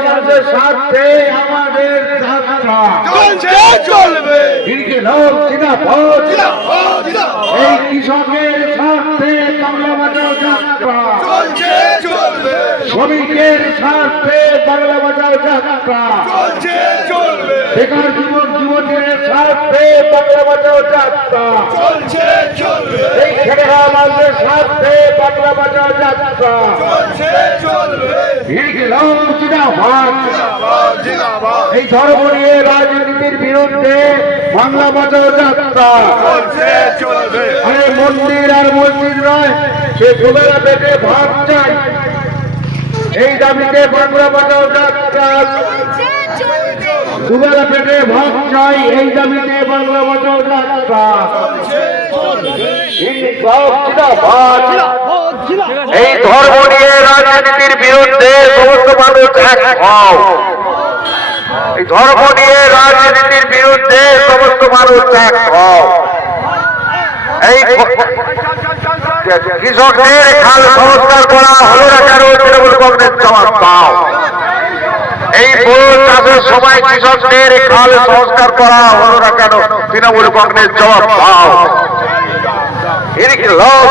মানুষের স্বার্থে আমাদের যাত্রা চলবে এই কৃষকের স্বার্থে বাংলা বাঁচাও যাত্রা চলবে শ্রমিকের স্বার্থে বাংলা বাঁচাও যাত্রা চলবে বেকার যুবক যুবতীদের স্বার্থে বাংলা বাঁচাও যাত্রা চলবে এই খেটেখাওয়া মানুষের স্বার্থে বাংলা বাঁচাও যাত্রা চলবে এই ধর্ম নিয়ে রাজনীতির বিরুদ্ধে বাংলা বাঁচাও যাত্রা চলবে আরে মন্দির আর মসজিদ নয়, সে দুবেলা পেটে ভাত চাই, এই দাবিতে বাংলা বাঁচাও যাত্রা। দুবেলা পেটে ভাত চাই, এই দাবিতে বাংলা বাঁচাও যাত্রা। এই ধর্ম নিয়ে রাজনীতির বিরুদ্ধে সমস্ত মানুষ এক হও। এই ধর্ম নিয়ে রাজনীতির বিরুদ্ধে সমস্ত মানুষ এক হও। এই কৃষকদের খাল সংস্কার করা হলো না কেন? তৃণমূল কংগ্রেস জবাব দাও। এই বোরো চাষের সময় কৃষকদের খাল সংস্কার করা হলো না কেন? তৃণমূল কংগ্রেস জবাব দাও। এদিকে লোক